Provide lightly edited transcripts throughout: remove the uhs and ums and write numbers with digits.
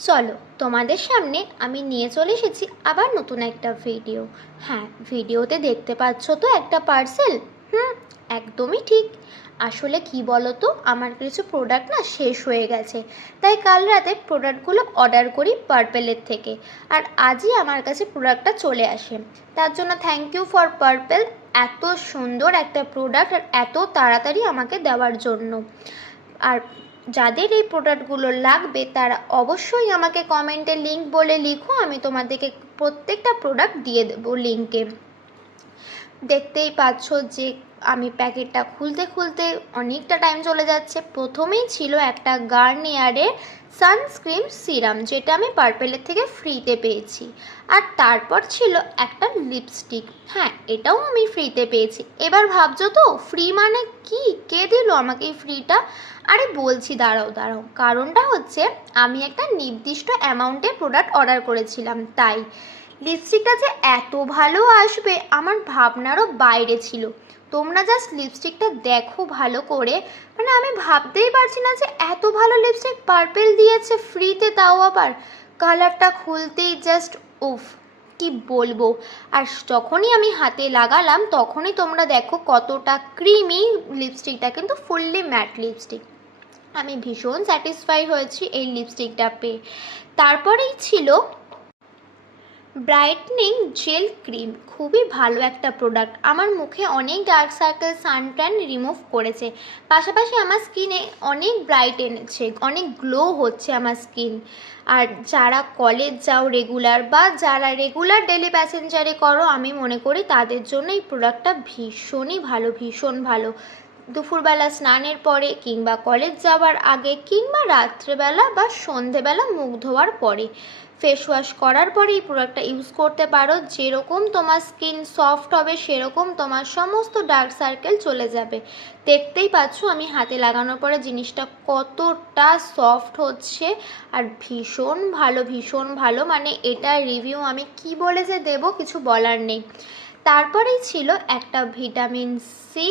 চলো তোমাদের সামনে আমি নিয়ে চলে এসেছি আবার নতুন একটা ভিডিও। হ্যাঁ, ভিডিওতে দেখতে পাচ্ছ তো একটা পার্সেল। একদমই ঠিক। আসলে কি বলো তো, আমার কিছু প্রোডাক্ট না শেষ হয়ে গেছে, তাই কাল রাতে প্রোডাক্টগুলো অর্ডার করি পার্পেলের থেকে। আর আজই আমার কাছে প্রোডাক্টটা চলে আসে। তার জন্য থ্যাংক ইউ ফর পার্পেল, এত সুন্দর একটা প্রোডাক্ট আর এত তাড়াতাড়ি আমাকে দেওয়ার জন্য। আর যাদের এই প্রোডাক্টগুলো লাগবে তারা অবশ্যই আমাকে কমেন্টে লিঙ্ক বলে লিখো, আমি তোমাদেরকে প্রত্যেকটা প্রোডাক্ট দিয়ে দেবো লিঙ্কে। দেখতেই পাচ্ছ যে আমি প্যাকেটটা খুলতে খুলতে অনেকটা টাইম চলে যাচ্ছে। প্রথমেই ছিল একটা গার্নিয়ারের সানস্ক্রিন সিরাম, যেটা আমি পার্পেলের থেকে ফ্রিতে পেয়েছি। আর তারপর ছিল একটা লিপস্টিক, হ্যাঁ এটাও আমি ফ্রিতে পেয়েছি। এবার ভাবছো তো ফ্রি মানে কি, কে দিল আমাকে এই ফ্রিটা? আরে বলছি, দাঁড়াও দাঁড়াও, কারণটা হচ্ছে আমি একটা নির্দিষ্ট অ্যামাউন্টের প্রোডাক্ট অর্ডার করেছিলাম, তাই লিপস্টিকটা যে এত ভালো আসবে আমার ভাবনারও বাইরে ছিল। তোমরা জাস্ট লিপস্টিকটা দেখো ভালো করে, মানে আমি ভাবতেই পারছি না যে এত ভালো লিপস্টিক পার্পেল দিয়েছে ফ্রিতে, তাও আবার কালারটা খুলতেই জাস্ট উফ, কি বলবো। আর যখনই আমি হাতে লাগালাম তখনই তোমরা দেখো কতটা ক্রিমি লিপস্টিকটা, কিন্তু ফুললি ম্যাট লিপস্টিক। আমি ভীষণ স্যাটিসফাই হয়েছি এই লিপস্টিকটা পেয়ে। তারপরেই ছিল ব্রাইটনিং জেল ক্রিম, খুবই ভালো একটা প্রোডাক্ট। আমার মুখে অনেক ডার্ক সার্কেল সানট্যান রিমুভ করেছে, পাশাপাশি আমার স্কিনে অনেক ব্রাইট এনেছে, অনেক গ্লো হচ্ছে আমার স্কিন। আর যারা কলেজ যাও রেগুলার, বা যারা রেগুলার ডেলি প্যাসেঞ্জারে করো, আমি মনে করি তাদের জন্য এই প্রোডাক্টটা ভীষণই ভালো, ভীষণ ভালো। দুপুরবেলা স্নানের পরে, কিংবা কলেজ যাওয়ার আগে, কিংবা রাত্রেবেলা বা সন্ধেবেলা মুখ ধোয়ার পরে, ফেস ওয়াশ করার পরে এই প্রোডাক্টটা ইউজ করতে পারো। যেরকম তোমার স্কিন সফট হবে সেরকম তোমার সমস্ত ডার্ক সার্কেল চলে যাবে। দেখতেই পাচ্ছ আমি হাতে লাগানোর পরে জিনিসটা কতটা সফট হচ্ছে, আর ভীষণ ভালো, ভীষণ ভালো। মানে এটার রিভিউ আমি কি বলে যে দেবো, কিছু বলার নেই। তারপরেই ছিল একটা ভিটামিন সি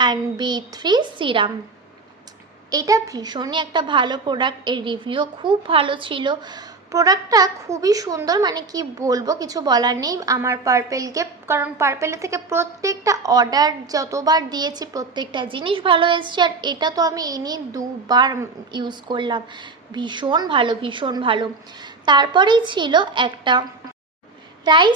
অ্যান্ড বি3 সিরাম। এটা ভীষণই একটা ভালো প্রোডাক্ট, এর রিভিউ খুব ভালো ছিল। প্রোডাক্টটা খুবই সুন্দর, মানে কি বলবো, কিছু বলার নেই আমার পার্পেলকে। কারণ পার্পেলের থেকে প্রত্যেকটা অর্ডার যতবার দিয়েছি প্রত্যেকটা জিনিস ভালো এসছে। আর এটা তো আমি এনে দুবার ইউজ করলাম, ভীষণ ভালো, ভীষণ ভালো। তারপরেই ছিল একটা রাইস